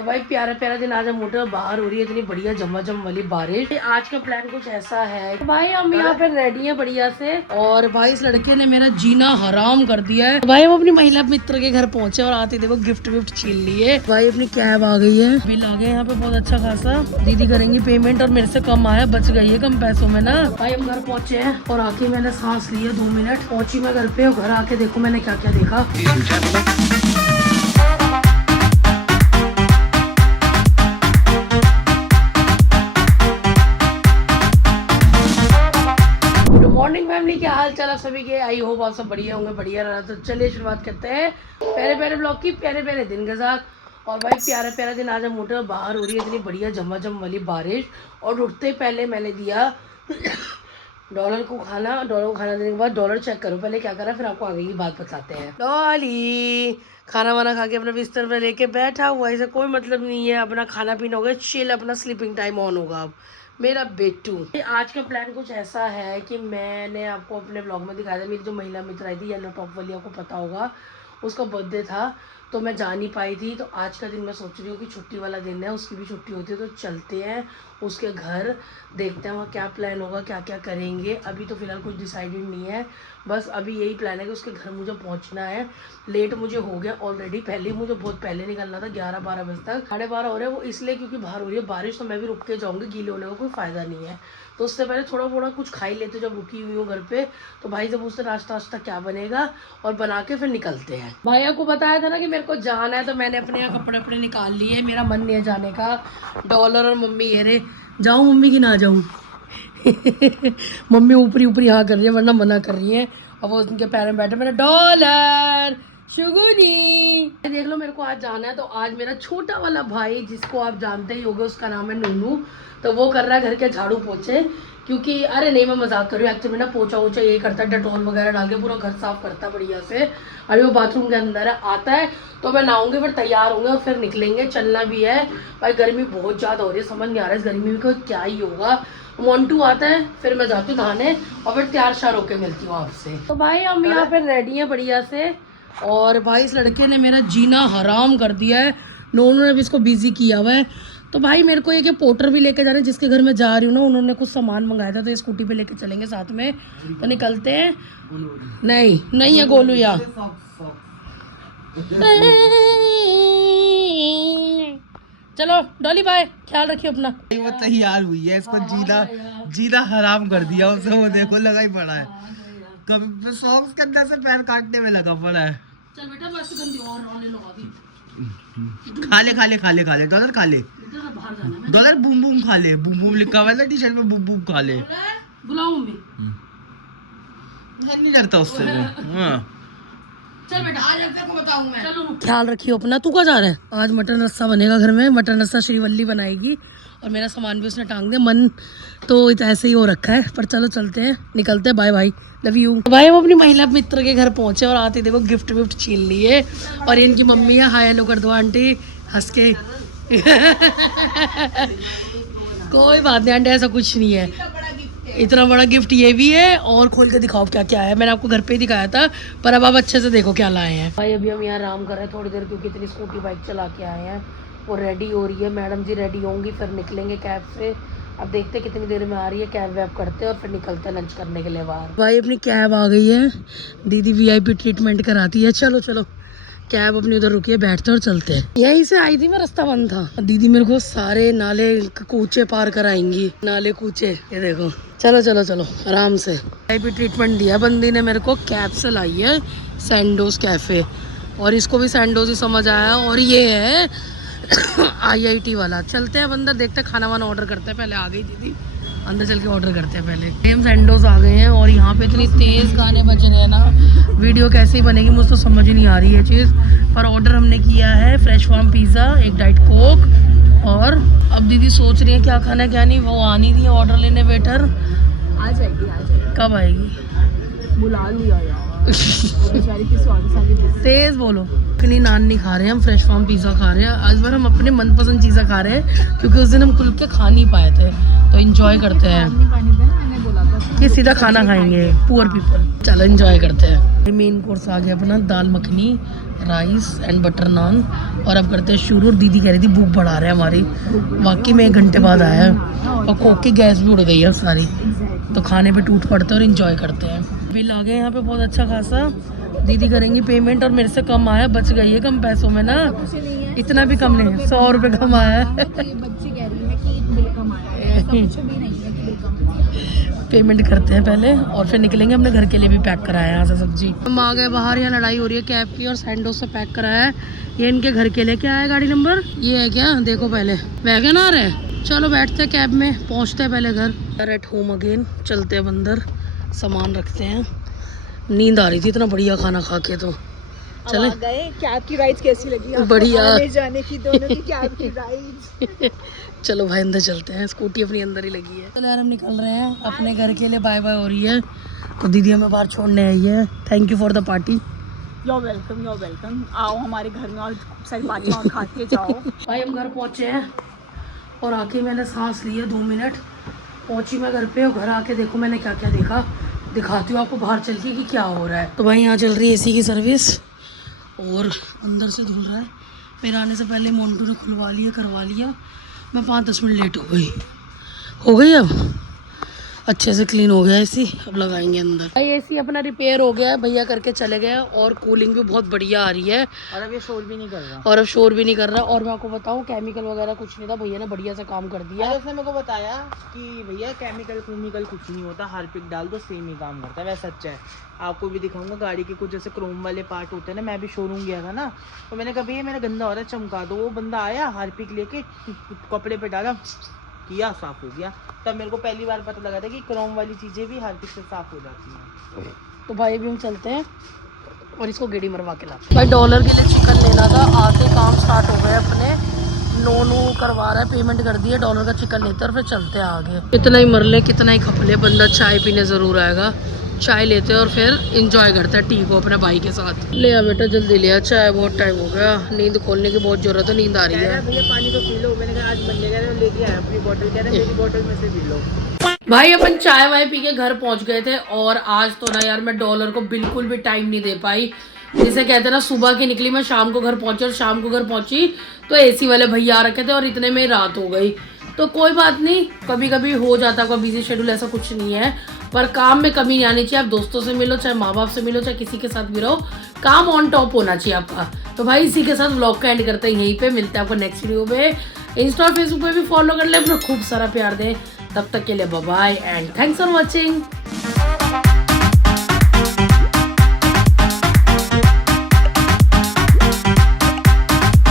और भाई प्यारा प्यारा दिन आज हम उठे, बाहर हो रही है इतनी बढ़िया झमाझम वाली बारिश। आज का प्लान कुछ ऐसा है तो भाई हम यहाँ पे रेडी हैं बढ़िया से। और भाई इस लड़के ने मेरा जीना हराम कर दिया है। भाई हम अपनी महिला मित्र के घर पहुंचे और आते देखो गिफ्ट विफ्ट छीन लिए। भाई अपनी कैब आ गई है, बिल आ गया यहाँ पे बहुत अच्छा खासा। दीदी करेंगी पेमेंट और मेरे से कम आया, बच गई है कम पैसों में ना। भाई हम घर पहुंचे हैं और आके मैंने सांस ली है 2 मिनट। पहुंची मैं घर पे और घर आके देखो मैंने क्या क्या देखा। मॉर्निंग फैमिली, क्या हाल चाल आप सभी के। आई होप आप सब बढ़िया होंगे, बढ़िया रहा। तो चलिए शुरुआत करते हैं प्यारे प्यारे ब्लॉग की, प्यारे प्यारे दिन के साथ। और भाई प्यारा प्यारा दिन आज हम उठे, बाहर हो रही है इतनी बढ़िया झमाझम वाली बारिश। और उठते ही पहले मैंने दिया डॉलर को खाना। डॉलर को खाना देने के बाद डॉलर चेक करो पहले क्या करा, फिर आपको आगे की बात बताते हैं। डॉली खाना वाना खा के अपना बिस्तर पर लेके बैठा हुआ, इसे कोई मतलब नहीं है। अपना खाना पीना होगा, चिल, अपना स्लीपिंग टाइम ऑन होगा अब मेरा बेटू। आज का प्लान कुछ ऐसा है कि मैंने आपको अपने ब्लॉग में दिखाया था, मेरी जो महिला मित्र आई थी येलो टॉप वाली, आपको पता होगा, उसका बर्थडे था तो मैं जा नहीं पाई थी। तो आज का दिन मैं सोच रही हूँ कि छुट्टी वाला दिन है, उसकी भी छुट्टी होती है तो चलते हैं उसके घर, देखते हैं वहाँ क्या प्लान होगा, क्या क्या करेंगे। अभी तो फिलहाल कुछ डिसाइडेड नहीं है, बस अभी यही प्लान है कि उसके घर मुझे पहुँचना है। लेट मुझे हो गया ऑलरेडी, पहले मुझे बहुत पहले निकलना था 11-12 बजे तक। 12:30 हो रहे हैं, वो इसलिए क्योंकि बाहर हो रही है बारिश, तो मैं भी रुक के जाऊँगी, गीले होने का कोई फ़ायदा नहीं है। तो उससे पहले थोड़ा थोड़ा कुछ खा ही लेते जब रुकी हुई हूँ घर पे। तो भाई जब उससे नाश्ता वाश्ता क्या बनेगा और बना के फिर निकलते हैं। भैया को बताया था ना कि मेरे को जाना है, तो मैंने अपने यहाँ कपड़े वपड़े निकाल लिए। मेरा मन नहीं है जाने का। डॉलर और मम्मी ये रे, जाऊँ मम्मी की ना जाऊँ मम्मी ऊपरी ऊपरी हाँ कर रही है, वरना मना कर रही है। और वो उनके पैर में बैठे, मेरा डॉलर शुगुनी देख लो, मेरे को आज जाना है। तो आज मेरा छोटा वाला भाई, जिसको आप जानते ही होंगे, उसका नाम है नूनू, तो वो कर रहा है घर के झाड़ू पोछे। क्योंकि अरे नहीं मैं मजाक कर रही हूँ, एक्चुअली ना पोछा वोछा ये करता है, डेटॉल वगैरह डाल के पूरा घर साफ करता है बढ़िया से। अभी वो बाथरूम के अंदर है, आता है तो मैं नहाऊंगी, फिर तैयार होंगे और फिर निकलेंगे। चलना भी है भाई, गर्मी बहुत ज़्यादा हो रही है, समझ नहीं आ रहा है इस गर्मी में क्या ही होगा। मोन्टू आता है, फिर मैं जाती हूँ नहाने और फिर तैयार शार होके मिलती हूँ आपसे। तो भाई हम यहाँ पे रेडी हैं बढ़िया से। और भाई इस लड़के ने मेरा जीना हराम कर दिया है, नोनू ने भी इसको बिजी किया हुआ है। तो भाई मेरे को ये पोर्टर भी लेके जा रहे हैं, जिसके घर मैं जा रही हूँ ना, उन्होंने कुछ सामान मंगाया था, तो ये स्कूटी पे लेके चलेंगे साथ में। तो निकलते हैं। नहीं है गोलू या चलो डॉली बाय, ख्याल रखियो अपना। वो तैयार हुई है, इसको जीना हराम कर दिया उसे, वो देखो लगा ही पड़ा है, कभी सॉक्स के अंदर से पैर काटने में लगा पड़ा है। चल बेटा बस गंदी और रोने लो अभी। खा ले डॉलर खा ले, डॉलर बूम बूम खा ले, बूम बूम लिखा हुआ है टी शर्ट में, बूम बूम खा ले। बुलाऊं मम्मी? नहीं डरता उससे वो। चल बेटा आज को बताऊं मैं। चलो ख्याल रखियो अपना। तू कहाँ जा रहा है? आज मटन रस्सा बनेगा घर में, मटन रस्सा श्रीवल्ली बनाएगी और मेरा सामान भी उसने टांग दिया। मन तो ऐसे ही हो रखा है, पर चलो चलते हैं, निकलते हैं। Bye bye, love you. भाई हम अपनी महिला मित्र के घर पहुंचे और आते देखो गिफ्ट विफ्ट छीन लिए। और इनकी मम्मी है, हाय हेलो कर दो आंटी हंस के कोई बात नहीं आंटी, ऐसा कुछ नहीं है। इतना बड़ा गिफ्ट ये भी है, और खोल के दिखाओ क्या क्या है। मैंने आपको घर पे ही दिखाया था, पर अब आप अच्छे से देखो क्या लाए हैं। भाई अभी हम यहाँ आराम कर रहे हैं थोड़ी देर, क्योंकि इतनी स्कूटी बाइक चला के आए हैं। वो रेडी हो रही है, मैडम जी रेडी होंगी, फिर निकलेंगे कैब से। अब देखते हैं कितनी देर में आ रही है, कैब वैब करते हैं और फिर निकलते हैं लंच करने के लिए बाहर। भाई अपनी कैब आ गई है, दीदी VIP ट्रीटमेंट कराती है। चलो चलो कैब अपनी उधर रुकी है, बैठते और चलते हैं। यहीं से आई थी मैं, रास्ता बंद था। दीदी मेरे को सारे नाले कूचे पार कराएंगी, नाले कूचे, ये देखो। चलो चलो चलो आराम से। VIP ट्रीटमेंट दिया बंदी ने मेरे को, कैब से लाई है सैंडोज कैफे, और इसको भी सैंडोज ही समझ आया। और ये है IIT वाला। चलते हैं अंदर, देखते हैं खाना वाना ऑर्डर करते हैं। पहले आ गई दीदी, अंदर चल के ऑर्डर करते हैं पहले। हम सैंडोज आ गए हैं और यहाँ पे इतनी तेज़ गाने बज रहे हैं ना, वीडियो कैसे ही बनेगी मुझे तो समझ ही नहीं आ रही है चीज़। पर ऑर्डर हमने किया है फ्रेश फार्म पिज़्ज़ा, एक डाइट कोक। और अब दीदी सोच रही है क्या खाना है क्या नहीं, वो आ नहीं रही है ऑर्डर लेने। वेटर आ जाएगी। कब आएगी? बुला लिया यार तेज बोलो। इतनी नान नहीं खा रहे हैं हम, फ्रेश फार्म पिज़्ज़ा खा रहे हैं। इस बार हम अपने मनपसंद चीज़ें खा रहे हैं, क्योंकि उस दिन हम खुल के खा नहीं पाए थे, तो इंजॉय करते हैं। मैंने बोला था कि सीधा खाना खाएंगे पुअर पीपल। चलो एंजॉय करते हैं। मेन कोर्स आ गया अपना दाल मखनी, राइस एंड बटर नान। और अब करते हैं शुरू। और दीदी कह रही थी भूख बढ़ा रहे हैं हमारी, वाकई में 1 घंटे बाद आया है और कोक की गैस भी उड़ गई है सारी। तो खाने पे टूट पड़ते हैं और एंजॉय करते हैं। बिल आ गए यहाँ पे बहुत अच्छा खासा। दीदी करेंगी पेमेंट और मेरे से कम आया, बच गई है कम पैसों में ना, इतना भी कम नहीं है, 100 रुपये कम आया है। बच्ची कह रही है कि बिल कम आया है, ऐसा कुछ भी नहीं है कि बिल कम आया है। पेमेंट करते हैं पहले और फिर निकलेंगे। अपने घर के लिए भी पैक कराया है यहाँ से सब्जी। हम आ गए बाहर, यहाँ लड़ाई हो रही है कैब की और सैंडोज से पैक कराया है। ये इनके घर के लिए क्या है गाड़ी नंबर, ये है क्या देखो पहले, वैगनआर है। चलो बैठते हैं कैब में, पहुँचते हैं पहले घर। एट होम अगेन, चलते हैं अंदर, सामान रखते हैं। नींद आ रही थी इतना बढ़िया खाना खा के। तो चले गए। कैब की राइड्स कैसी लगी आपको? बढ़िया। आने जाने की दोनों की कैब की राइड्स। चलो भाई अंदर चलते हैं, स्कूटी अपनी अंदर ही लगी है। चलो यार हम निकल रहे हैं अपने घर के लिए, बाय बाय हो रही है। तो दीदी हमें बाहर छोड़ने आई है। Thank you for the party. Your welcome, your welcome. आओ हमारे घर में और खूब सारी बातें और खा के जाओ। भाई हम घर पहुँचे हैं और आके मैंने सांस ली है 2 मिनट। पहुँची मैं घर पे और घर आके देखो मैंने क्या क्या देखा, दिखाती हूँ आपको बाहर चल के कि क्या हो रहा है। तो भाई यहाँ चल रही है एसी की सर्विस और अंदर से धुल रहा है। मेरे आने से पहले मोन्टू ने खुलवा लिया, करवा लिया। मैं 5-10 मिनट लेट हो गई अब अच्छे से क्लीन हो गया एसी। अब लगाएंगे अंदर। भाई एसी अपना रिपेयर हो गया है, भैया करके चले गए और कूलिंग भी बहुत बढ़िया आ रही है और अब ये शोर भी नहीं कर रहा। और अब शोर भी नहीं कर रहा। और मैं आपको बताऊं केमिकल वगैरह कुछ नहीं था, भैया ने बढ़िया से काम कर दिया। उसने मेरे को बताया कि भैया केमिकल कुछ नहीं होता, हार्पिक डाल दो सेम ही काम करता है। वैसे अच्छा है, आपको भी दिखाऊंगा। गाड़ी के कुछ जैसे क्रोम वाले पार्ट होते हैं ना, मैं भी शोरूम गया था ना, तो मैंने कहा भैया मेरा गंदा हो रहा है चमका दो। वो बंदा आया हार्पिक लेके, कपड़े पे डाला, किया, साफ हो गया। तब मेरे को पहली बार पता लगा था कि क्रोम वाली चीज़ें भी हार्पिक से साफ हो जाती हैं। तो भाई अभी हम चलते हैं और इसको गेड़ी मरवा के लाते हैं। भाई डॉलर के लिए चिकन लेना था, आके काम स्टार्ट हो गए अपने। नो करवा रहा है, पेमेंट कर दिया, डॉलर का चिकन लेते हैं और फिर चलते हैं आगे। कितना ही मर ले कितना ही खप ले, बंदा चाय पीने ज़रूर आएगा। चाय लेते हैं और फिर इंजॉय करते हैं टी को अपने भाई के साथ। ले आ बेटा जल्दी ले आ चाय, बहुत टाइम हो गया। नींद खोलने की बहुत ज़रूरत है, नींद आ रही है। भैया पानी तो पी लो। मैंने कहा आज मन लेगा लेके आया अपनी बोतल, कह रहे मेरी बोतल में से पी लो। भाई अपन चाय वाय पी के घर पहुंच गए थे और आज तो ना यार मैं डॉलर को बिल्कुल भी टाइम नहीं दे पाई। जिसे कहते हैं ना, सुबह की निकली मैं शाम को घर पहुंची और शाम को घर पहुंची तो एसी वाले भैया आ रखे थे और इतने में रात हो गई। तो कोई बात नहीं, कभी कभी हो जाता, कोई बिजी शेड्यूल, ऐसा कुछ नहीं है। पर काम में कमी नहीं आनी चाहिए। आप दोस्तों से मिलो, चाहे माँ बाप से मिलो, चाहे किसी के साथ भी रहो, काम ऑन टॉप होना चाहिए आपका। तो भाई इसी के साथ व्लॉग का एंड करते हैं यहीं पे। मिलते हैं आपको नेक्स्ट वीडियो में। इंस्टा और फेसबुक पे भी फॉलो कर ले, अपना खूब सारा प्यार दें। तब तक के लिए bye bye and thanks for watching.